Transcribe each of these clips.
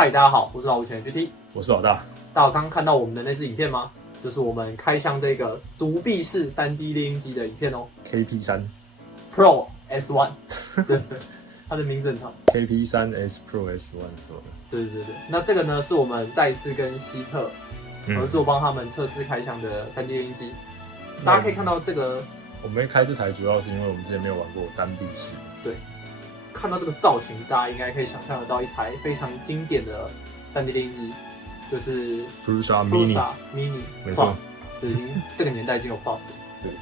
嗨，大家好，我是老吴前 GT， 我是老大。大家刚看到我们的那支影片吗？就是我们开箱这个独臂式 3D 猎鹰机的影片哦。KP3 Pro S1， 对，它的名字很长。KP3 S Pro S1 做的。对。那这个呢，是我们再一次跟希特合作，帮他们测试开箱的 3D 猎鹰机。大家可以看到这个，我们开这台主要是因为我们之前没有玩过单臂式。对，看到这个造型，大家应该可以想象得到一台非常经典的 3D 猎鹰机。就是 Prusa Mini Plus， 这个年代已经有 Plus 了。对，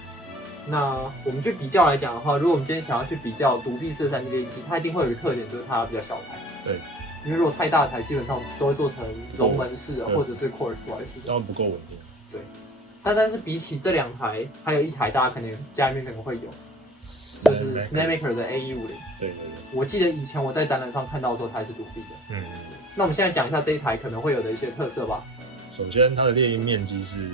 那我们去比较来讲的话，如果我们今天想要去比较独臂式的 3D 猎鹰机，它一定会有一个特点，就是它比较小台。对，因为如果太大台，基本上都会做成龙门式的，或者是 Quartz 式，这样不够稳定。对，但是比起这两台，还有一台大家可能家里面可能会有，就是 Snapmaker 的 A150。对。我记得以前我在展览上看到的时候，它还是独臂的。那我们现在讲一下这一台可能会有的一些特色吧。首先，它的猎鹰面积是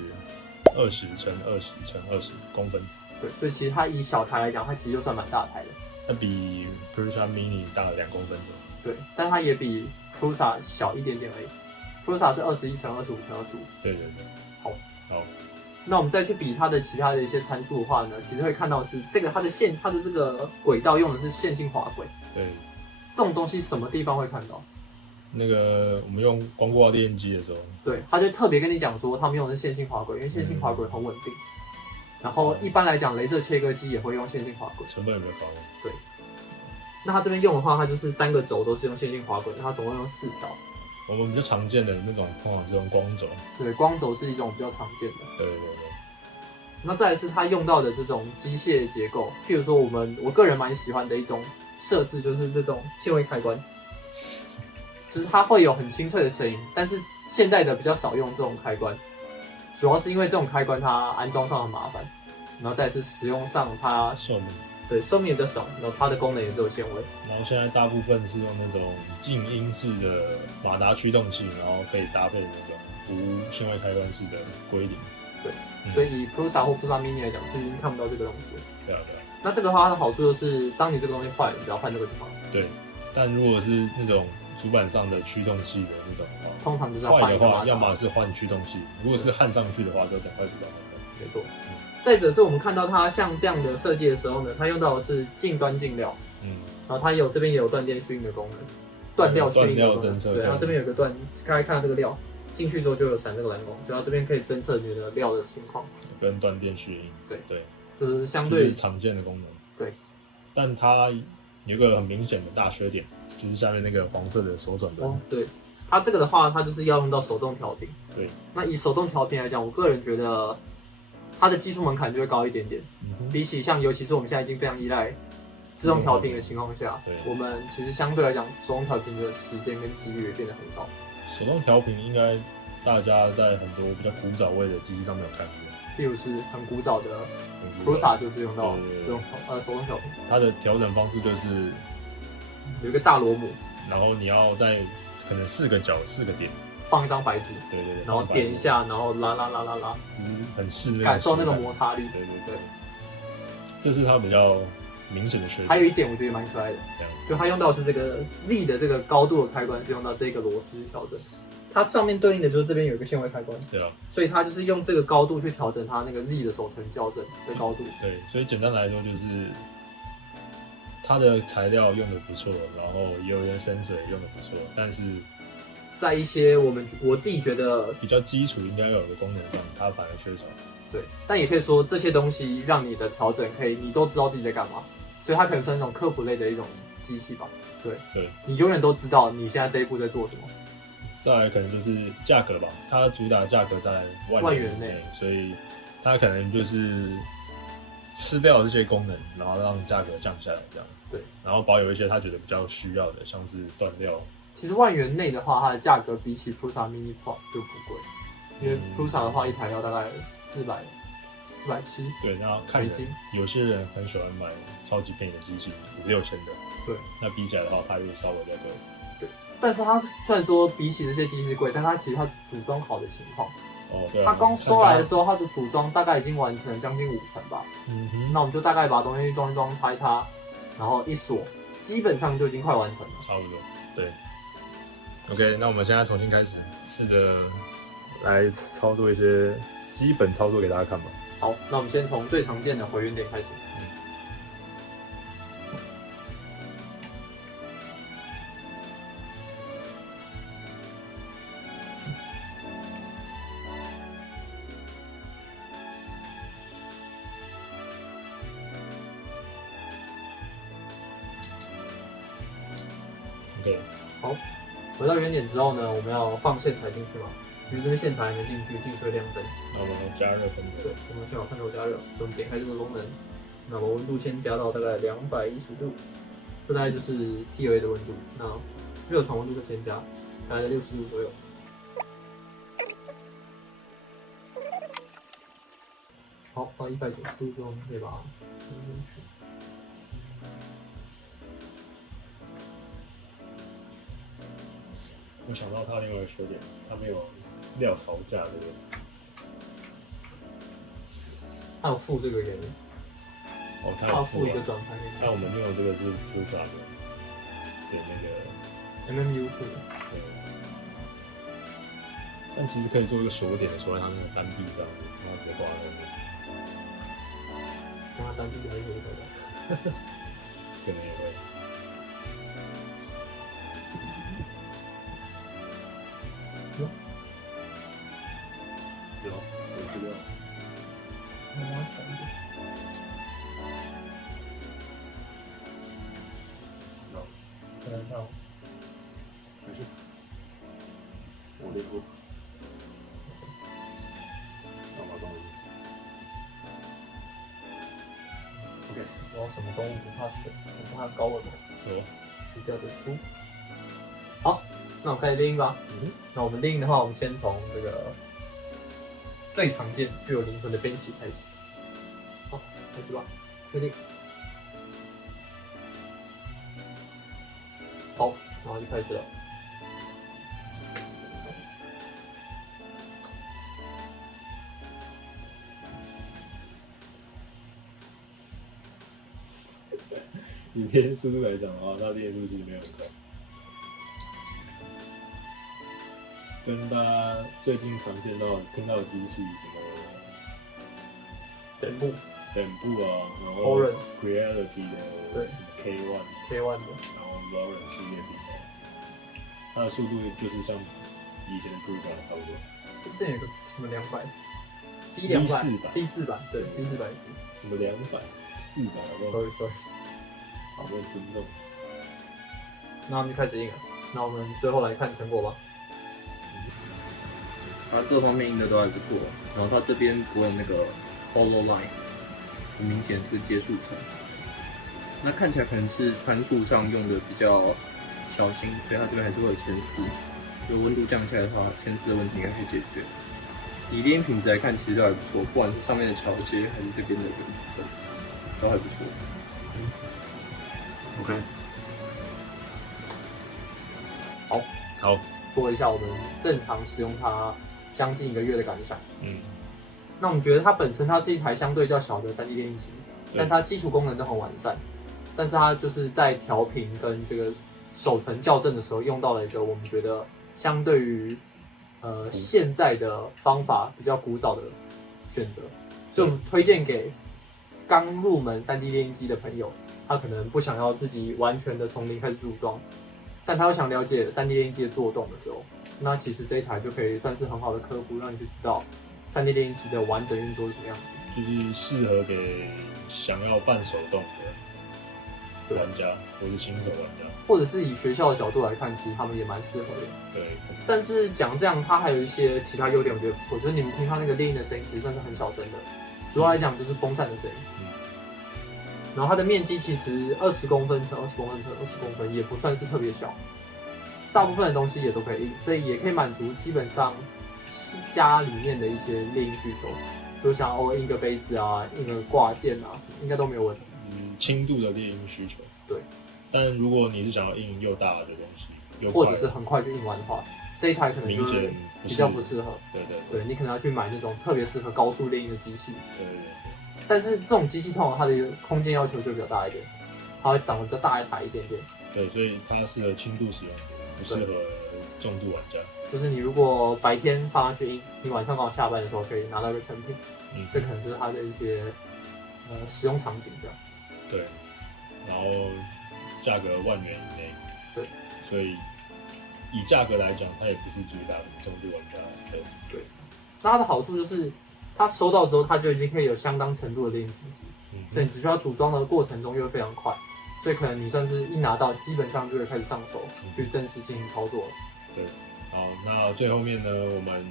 20乘20乘20公分。对，所以其实它以小台来讲，它其实就算蛮大台的。它比 Prusa Mini 大了2公分左右。对，但它也比 Prusa 小一点点而已。Prusa 是21乘25乘25。对。好。那我们再去比它的其他的一些参数的话呢，其实会看到是这个它的这个轨道用的是线性滑轨。对。这种东西什么地方会看到？那个我们用光挂猎鹰机的时候，对，他就特别跟你讲说，他们用的是线性滑轨，因为线性滑轨很稳定。然后一般来讲，雷射切割机也会用线性滑轨，成本比较高。对。那它这边用的话，它就是3个轴都是用线性滑轨，它总共用4条。我们比较常见的那种，通常是用光轴。对，光轴是一种比较常见的。对。那再来是它用到的这种机械结构，譬如说我个人蛮喜欢的一种设置，就是这种限位开关。就是它会有很清脆的声音，但是现在的比较少用这种开关，主要是因为这种开关它安装上很麻烦，然后再是使用上它寿命也比较少，然后它的功能也只有限位。然后现在大部分是用那种静音式的马达驱动器，然后可以搭配那种无限位开关式的归零。对，所以以 Prusa 或 Prusa Mini 来讲，其实已经看不到这个东西了。对。那这个的话，它的好处就是，当你这个东西坏了，你只要换这个就好了。对，但如果是那种主板上的驱动器的那种的话，通常就是要换的话，要么是换驱动器，如果是焊上去的话，就整块主板换掉。没错。再者是我们看到它像这样的设计的时候呢，它用到的是近端近料，然后它这边也有断电讯的功能，断料讯的功能。对，然后这边有个刚才看到这个料进去之后就有闪这个蓝光，然后这边可以侦测你的料的情况，跟断电讯。对，这是相对常见的功能。对，但它有一个很明显的大缺点，就是下面那个黄色的手转灯。对，它这个的话，它就是要用到手动调频。对，那以手动调频来讲，我个人觉得它的技术门槛就会高一点点。比起尤其是我们现在已经非常依赖自动调频的情况下，我们其实相对来讲，手动调频的时间跟几率也变得很少。手动调频应该大家在很多比较古早味的机器上面有看过，例如是很古早的 Prusa 就是用到这种手动调频。它的调整方式就是有一个大螺母，然后你要在可能4个角4个点放一张白纸，对，然后点一下，然后拉，很试那个感受那个摩擦力。对，这是它比较明显的缺点。还有一点我觉得蛮可爱的，就它用到的是这个 Z 的这个高度的开关是用到这个螺丝去调整，它上面对应的就是这边有一个限位开关。对啊，所以它就是用这个高度去调整它那个 Z 的手承校正的高度。对，所以简单来说就是它的材料用的不错，然后也有一些 sensor 也用的不错，但是在一些我自己觉得比较基础应该要有的功能上，它反而缺少。对，但也可以说这些东西让你的调整你都知道自己在干嘛，所以它可能算一种科普类的一种机器吧。对，你永远都知道你现在这一步在做什么。再来可能就是价格吧，它主打价格在万元内，所以它可能就是吃掉这些功能，然后让价格降下来这样。对，然后保有一些他觉得比较需要的，像是断料。其实万元内的话，它的价格比起 Prusa Mini Plus 就不贵，因为 Prusa 的话一台要大概470。对，然后看人，有些人很喜欢买超级便宜的机器，5、6千的。对，那比起来的话，它又稍微比较贵。对，但是它虽然说比起这些机器贵，但它其实它组装好的情况。对啊。它刚收来的时候，它的组装大概已经完成了将近50%吧。那我们就大概把东西装一装、擦一擦，然后一锁，基本上就已经快完成了。差不多。对。OK， 那我们现在重新开始，试着来操作一些基本操作给大家看吧。好，那我们先从最常见的回原点开始。OK， 好，回到原点之后呢，我们要放线材进去嘛，因为这边线材还没进去，定时会亮灯。那我们加热喷头。对，我们先把喷头加热，所以我们点开这个功能，那我温度先加到大概210度，这大概就是 POA 的温度。那热传温度就先加，大概在60度左右。好，到190度之后，我们可以把它喷进去。我想到它另外一个缺点，它没有料槽架的。它有附这个原因，哦，它它有附一个转盘给你。那我们用的这个是 Fuja 的那个 MMU 附的。对。但其实可以做一个锁点的锁在它那个单臂上，然后直接挂在那边。让它单臂还是可以的。可能也会。有56。慢慢调一点。再来一下，没事。我练过。让我动一下。OK， 然后什么动物不怕水，不怕高温的？什么？死掉的猪。好，那我们开始猎鹰吧。那我们猎鹰的话，我们先从这个最常见、具有灵魂的编辑开始。好，开始吧，确定。好，然后就开始了。以练速度来讲的话，它练速其实没有很快。跟大家最近常听到的机器什么本部啊，然后 Oren Creality 的对 K1 K1 的，然后 Lauren 系列比赛，它的速度就是像以前的 Fuja 差不多。是不是有个什么200 V400 版，对 V400是。什么200、400， Sorry， 好，我很尊重。那我们就开始印了。那我们最后来看成果吧。它各方面印的都还不错，然后它这边不会有那个 hollow line， 很明显是个接触层。那看起来可能是参数上用的比较小心，所以它这边还是会有牵丝。就温度降下来的话，牵丝的问题应该可以解决。以猎鹰品质来看，其实都还不错，不管是上面的桥接还是这边的这个部分，都还不错。OK， 好，做一下我们正常使用它将近1个月的感想。那我们觉得它本身是一台相对较小的3D 猎鹰机，但是它基础功能都很完善，但是它就是在调频跟这个手程校正的时候用到了一个我们觉得相对于现在的方法比较古早的选择，所以我们推荐给刚入门3D 猎鹰机的朋友，他可能不想要自己完全的从零开始组装，但他又想了解3D 猎鹰机的作动的时候，那其实这一台就可以算是很好的科普，让你去知道3D 猎鹰机的完整运作是什么样子。就是适合给想要半手动的玩家，或是新手玩家，或者是以学校的角度来看，其实他们也蛮适合的。对。但是讲这样，它还有一些其他优点，我觉得不错，就是你们听它那个猎鹰的声音，其实算是很小声的，主要来讲就是风扇的声音。然后它的面积其实20公分乘20公分乘20公分，也不算是特别小，大部分的东西也都可以印，所以也可以满足基本上家里面的一些猎鹰需求，就像印个杯子啊，印个挂件啊，应该都没有问题。轻度的猎鹰需求。对。但如果你是想要印又大的东西，或者是很快就印完的话，这一台可能明就是显比较不适合。对，你可能要去买那种特别适合高速猎鹰的机器。对。但是这种机器通常它的空间要求就比较大一点，它会长得比较大一台一点点。对，所以它适合轻度使用者，不适合重度玩家。就是你如果白天放上去印，你晚上刚好下班的时候可以拿到一个成品，这可能就是它的一些使用场景这样。对，然后价格1万元以内。对，所以以价格来讲，它也不是主打什么重度玩家的。对，那它的好处就是它收到之后，它就已经可以有相当程度的猎鹰品质，所以你只需要组装的过程中又会非常快，所以可能你算是一拿到，基本上就会开始上手去正式进行操作了。对，好，那最后面呢，我们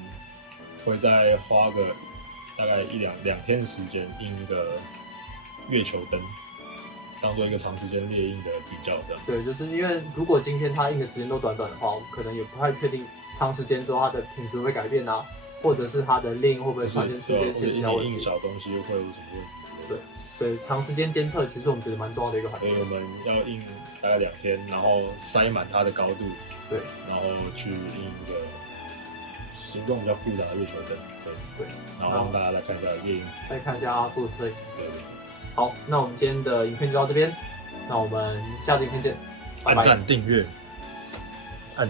会再花个大概两天的时间印一个月球灯，当做一个长时间猎鹰的比较，这样。对，就是因为如果今天它印的时间都短短的话，我们可能也不太确定长时间之后它的品质会改变啊，或者是它的猎鹰会不会突然间出现一些其他问题。印小东西会有什么问题？对，所以长时间监测其实我们觉得蛮重要的一个环节。所以我们要印大概2天，然后塞满它的高度，对，然后去印一个形状比较复杂的月球灯，对，然后让大家来看一下猎鹰，再看一下阿素的摄影。对。好，那我们今天的影片就到这边，那我们下次影片见，拜拜。按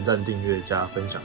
赞订阅加分享。